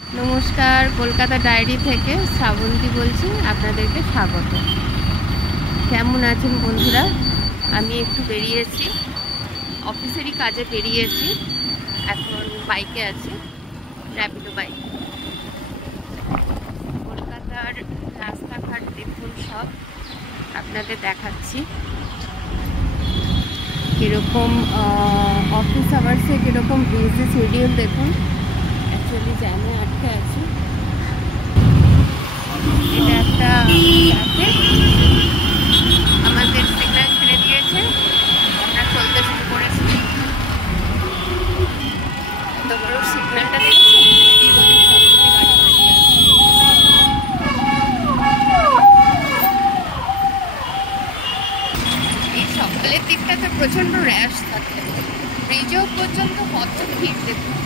নমস্কার, কলকাতা ডায়েরি থেকে শ্রাবন্তী বলছি, আপনাদেরকে স্বাগত। কেমন আছেন বন্ধুরা? আমি একটু বেরিয়েছি, অফিসেরই কাজে বেরিয়েছি। এখন বাইকে আছি, র্যাপিডো বাইক। কলকাতার রাস্তাঘাট দেখুন, সব আপনাদের দেখাচ্ছি। কীরকম অফিস আওয়ার্সে কীরকম বিজি শিডিউল দেখুন। অ্যাকচুয়ালি জ্যামে আটকে আছি। এটা একটা ক্যাফে, আমাদের সিগন্যাল ছেড়ে দিয়েছে, আমরা চলতে শুরু করেছি। এত বড় সিগন্যালটা দেখছি, এই সকালের দিকটাতে প্রচন্ড র্যাশ থাকে, ব্রিজেও পর্যন্ত কত ভিড় দেখুন।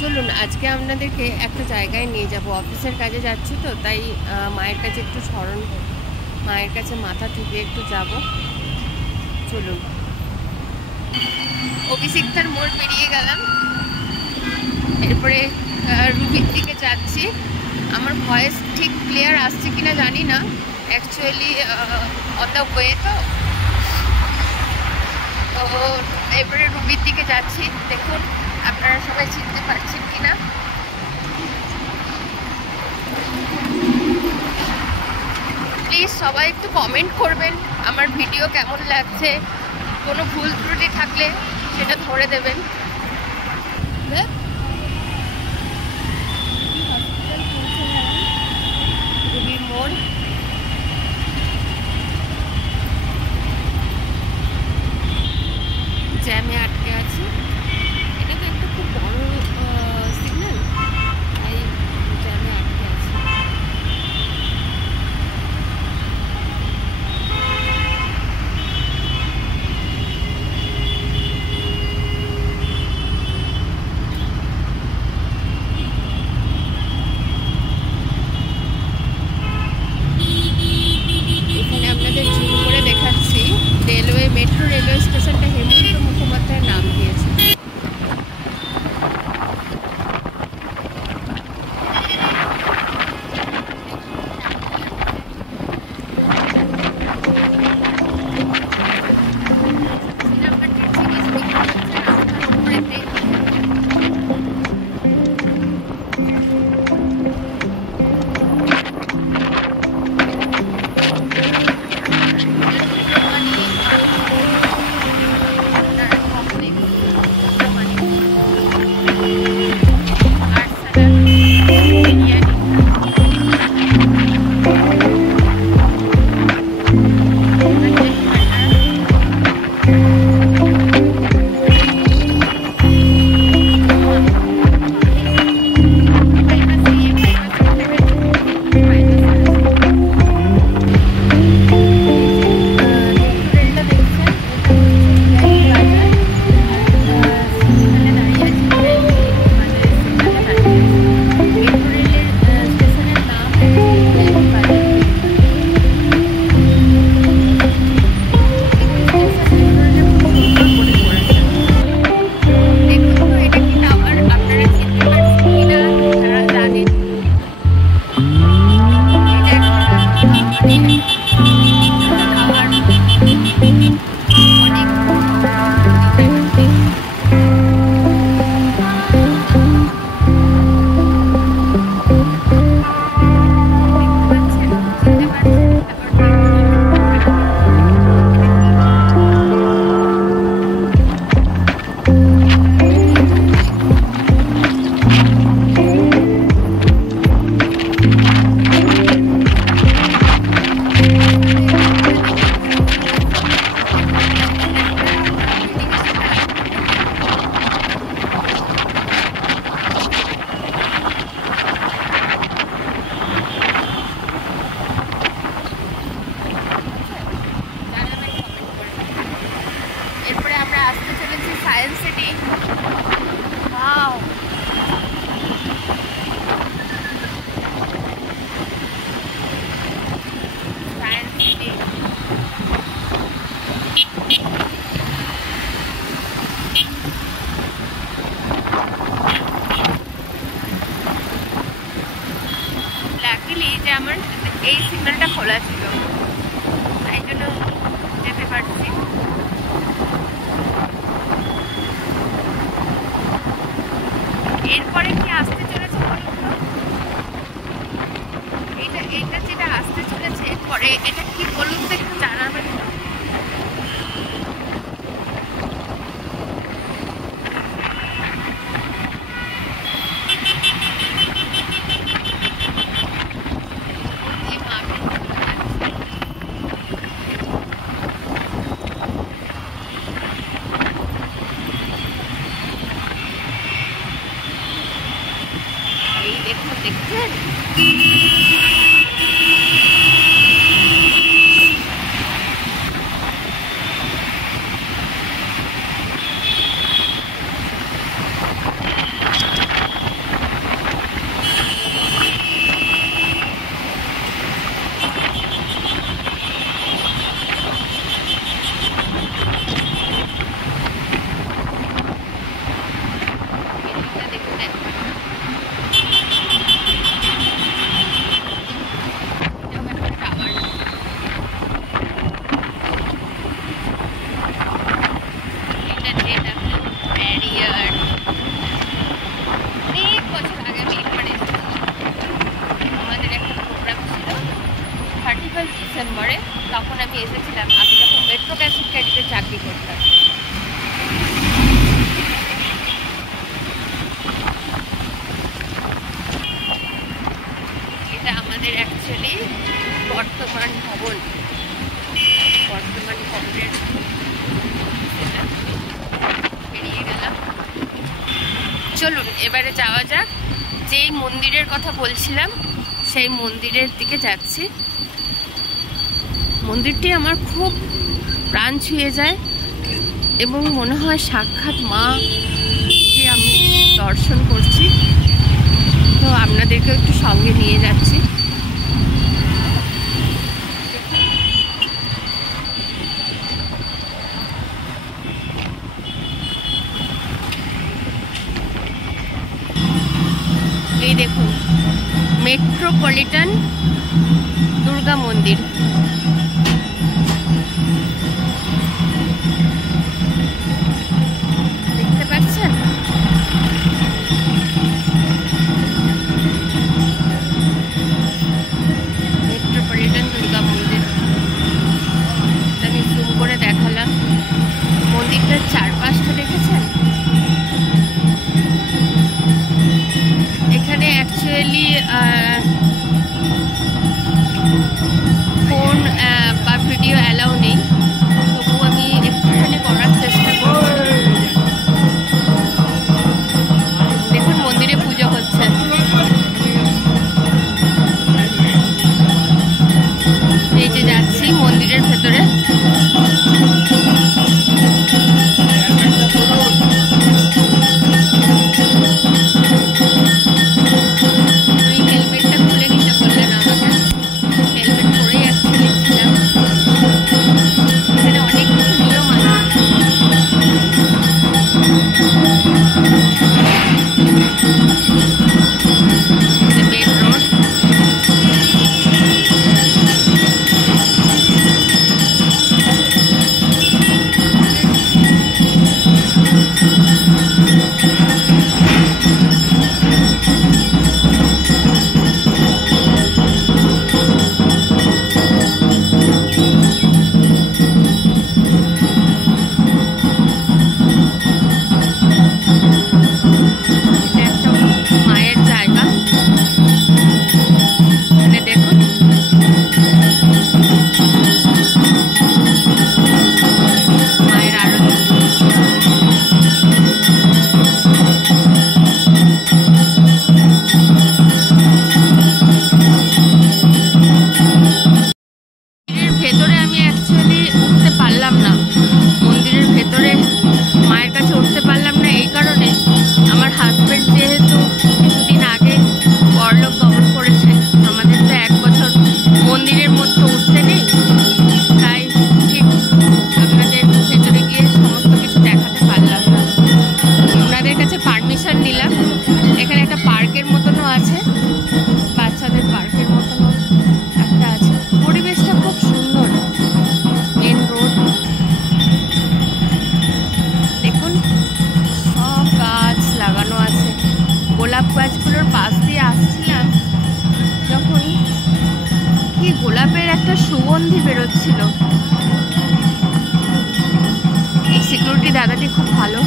চলুন আজকে আপনাদেরকে একটা জায়গায় নিয়ে যাব। অফিসের কাজে যাচ্ছি তো, তাই মায়ের কাছে একটু স্মরণ, মায়ের কাছে মাথা ঠুকে একটু যাব। চলুন, অভিষিক্তার মোড় পেরিয়ে গেলাম, এরপরে রুবির দিকে যাচ্ছি। আমার ভয়েস ঠিক ক্লিয়ার আসছে কিনা জানি না, অ্যাকচুয়ালি অন দ্য ওয়ে তো এরপরে রুবির দিকে যাচ্ছি। দেখুন আপনারা সবাই চিনতে পারছেন কিনা। প্লিজ সবাই একটু কমেন্ট করবেন আমার ভিডিও কেমন লাগছে, কোনো ভুল ত্রুটি থাকলে সেটা ধরে দেবেন। রুবির মোড়, জ্যামে আটকে আছি। এটা তো একটা খুব বড় সিগন্যাল, তাই জ্যামে আটকে আছি। খোলা ছিল, তাই জন্য যেতে পারছি। এরপরে কি আসতে চলেছে বলুন তো? এটা যেটা আসতে চলেছে এরপরে, এটা কি বলুন তো, একটু জানাবেন তো। এই দেখুন, দেখছেন? ডিসেম্বরে তখন আমি এসেছিলাম, আমি যখন মেট্রো ক্যাসেট ক্যারিতে চাকরি করতাম। এটা আমাদের অ্যাকচুয়ালি বর্তমান ভবন, বর্তমান ভবনের বেরিয়ে গেলাম। চলুন এবারে যাওয়া যাক। যেই মন্দিরের কথা বলছিলাম সেই মন্দিরের দিকে যাচ্ছি। মন্দিরটি আমার খুব প্রাণ ছুঁয়ে যায় এবং মনে হয় সাক্ষাৎ মাকে আমি দর্শন করছি। তো আপনাদেরকে একটু সঙ্গে নিয়ে যাচ্ছি। এই দেখুন, মেট্রোপলিটন দুর্গা মন্দির। দেখতে পাচ্ছেন? মেট্রোপলিটন দুর্গা মন্দির। আমি জুম করে দেখালাম। মন্দিরটার চারপাশটা দেখেছেন? এখানে অ্যাকচুয়ালি ফোন বা ভিডিও অ্যালাউ নেই, তবু আমি একটুখানি করার চেষ্টা করব। দেখুন মন্দিরে পুজো হচ্ছে। এই যে যাচ্ছি মন্দিরের ভেতরে। পার্কের মতনও আছে, বাচ্চাদের পার্কের মতনও একটা আছে। পরিবেশ বেরোচ্ছিল। এই সিকিউরিটি দাদাটি খুব ভালো,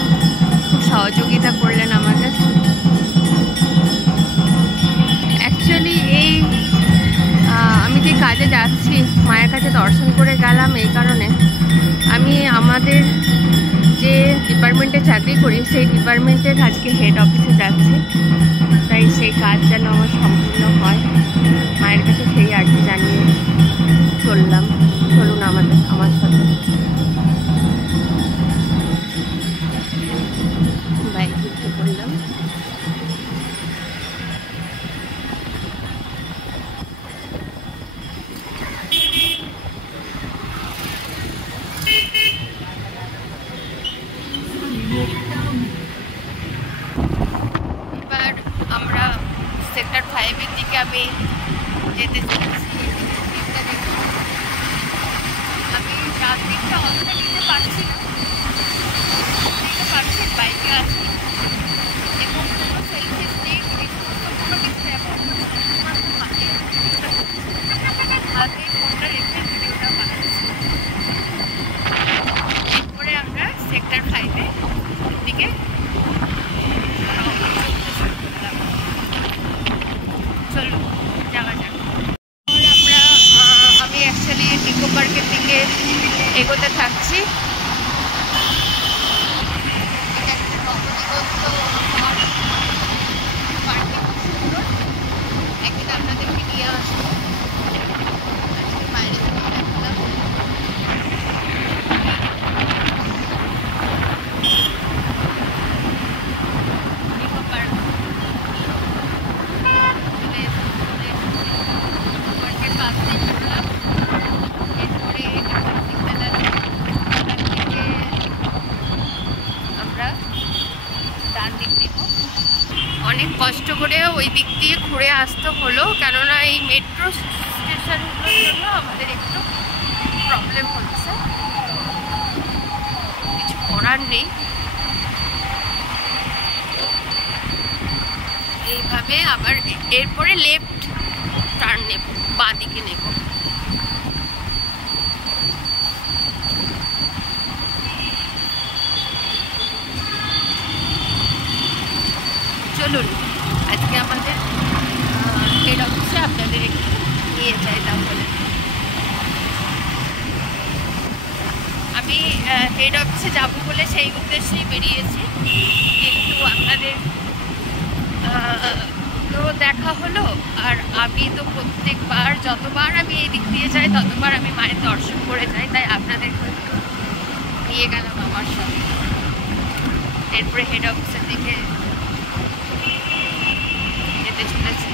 খুব সহযোগিতা করলেন আমাকে। অ্যাকচুয়ালি এই আমি যে কাজে যাচ্ছি, মায়ের কাছে দর্শন করে গেলাম এই কারণে, আমি আমাদের যে ডিপার্টমেন্টে চাকরি করি সেই ডিপার্টমেন্টের আজকে হেড অফিসে যাচ্ছি, তাই সেই কাজ যেন আমার সম্পূর্ণ হয়, মায়ের কাছে সেই আর কি জানিয়ে চললাম। চলুন আমার সাথে বাইক উঠে পড়লাম। এবার আমরা সেক্টর 5-এর দিকে আমি যেতে চাইছি। আমি রাত্রিটা অতটা নিতে পারছি না, বাইকে আছি এবং কোনো সেলফি স্টিক এই সমস্ত কোনো কিছু ব্যবহার করছি না, শুধুমাত্র হাতে ফোনটা রেখে ভিডিওটা বানাচ্ছি। এরপরে আমরা সেক্টর 5-এর দিকে চলুন যাওয়া যাক। আমি অ্যাকচুয়ালি নিকো পার্কের দিকে এগোতে থাকছি। একদিন আপনাদেরকে নিয়ে আসবো। বাইরে থেকে দেখলাম নিকো পার্ক পার্কের পাশ দিয়ে চললাম। এরপরে আমরা ডান দিক নেব। অনেক কষ্ট করে ওই দিক দিয়ে ঘুরে আসতে হলো, কেননা এই মেট্রো স্টেশনগুলোর জন্য আমাদের একটু প্রবলেম হচ্ছে, কিছু করার নেই। এইভাবে আবার এরপরে লেফট টার্ন নেব, বাঁ দিকে নেব। চলুন আজকে আমাদের হেড অফিসে আপনাদের একটু নিয়ে যাই। তাহলে আমি হেড অফিসে যাব বলে সেই উদ্দেশ্যেই বেরিয়েছি, কিন্তু আপনাদের তো দেখা হলো। আর আমি তো প্রত্যেকবার যতবার আমি এই দিক দিয়ে যাই ততবার আমি মায়ের দর্শন করে যাই, তাই আপনাদেরকে একটু নিয়ে গেলাম আমার সাথে। এরপরে হেড অফিসের দিকে যেতে চলেছি।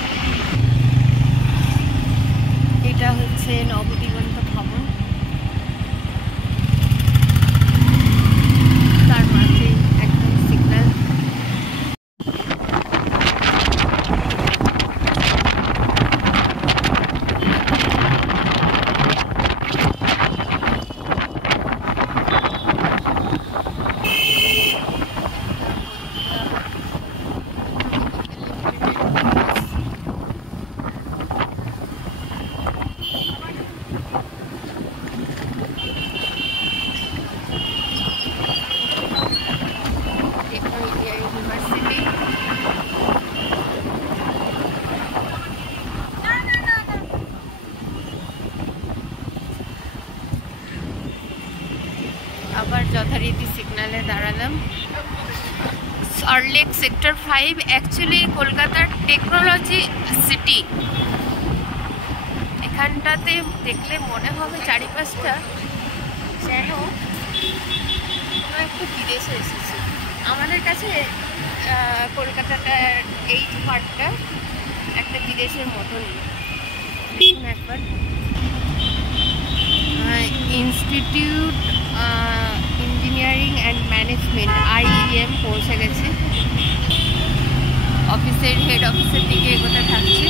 এটা হচ্ছে নবদিগন্ত ভবন, তার মাঝে একদম সিগন্যাল। আবার যথারীতি সিগন্যালে দাঁড়ালাম। সল্টলেক সেক্টর 5 অ্যাকচুয়ালি কলকাতার টেকনোলজি সিটি। এখানটাতে দেখলে মনে হবে চারিপাশটা যেন কোনো একটু বিদেশে এসেছে। আমাদের কাছে কলকাতাটার এই পার্টটা একটা বিদেশের মতনই। দেখুন একবার, institute engineering and management IEM পৌঁছে গেছে। অফিসের হেড অফিসের দিকে এগোতে থাকছে।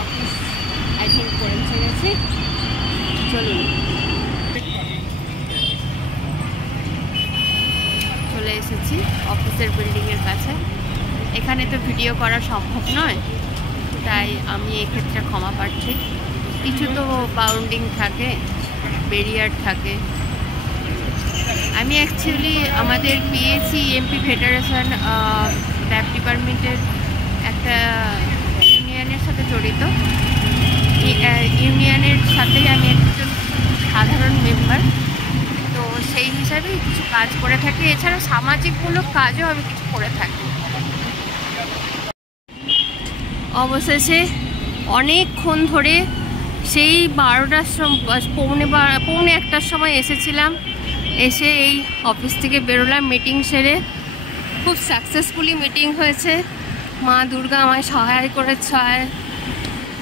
অফিস আই থিঙ্ক পৌঁছে গেছে। চলুন। চলে এসেছি অফিসের বিল্ডিংয়ের কাছে। এখানে তো ভিডিও করা সম্ভব নয়, তাই আমি এক্ষেত্রে ক্ষমা প্রার্থী। কিছু তো বাউন্ডিং থাকে, ব্যারিয়ার থাকে। আমি অ্যাকচুয়ালি আমাদের পিএসসি এমপি ফেডারেশন ল্যাব ডিপার্টমেন্টের একটা ইউনিয়নের সাথে জড়িত। ইউনিয়নের সাথেই আমি একজন সাধারণ মেম্বার, তো সেই হিসাবেই কিছু কাজ করে থাকি। এছাড়া সামাজিকমূলক কাজও আমি কিছু করে থাকি। অবশেষে অনেকক্ষণ ধরে সেই 12টার পৌনে 1টার সময় এসেছিলাম। এসে এই অফিস থেকে বেরোলাম মিটিং সেরে। খুব সাকসেসফুলি মিটিং হয়েছে। মা দুর্গা আমায় সহায়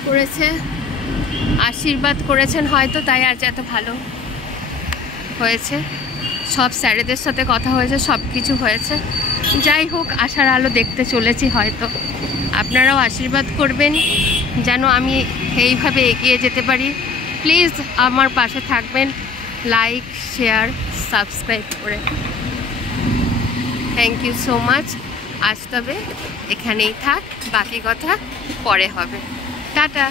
করেছে, আশীর্বাদ করেছেন হয়তো, তাই আজ এত ভালো হয়েছে। সব স্যারেদের সাথে কথা হয়েছে, সব কিছু হয়েছে। যাই হোক, আশার আলো দেখতে চলেছি হয়তো। আপনারাও আশীর্বাদ করবেন যেন আমি এইভাবে এগিয়ে যেতে পারি। প্লিজ আমার পাশে থাকবেন, লাইক, শেয়ার, সাবস্ক্রাইব করে। Thank you so much. আজ তবে এখানেই থাক, বাকি কথা পরে হবে। টাটা।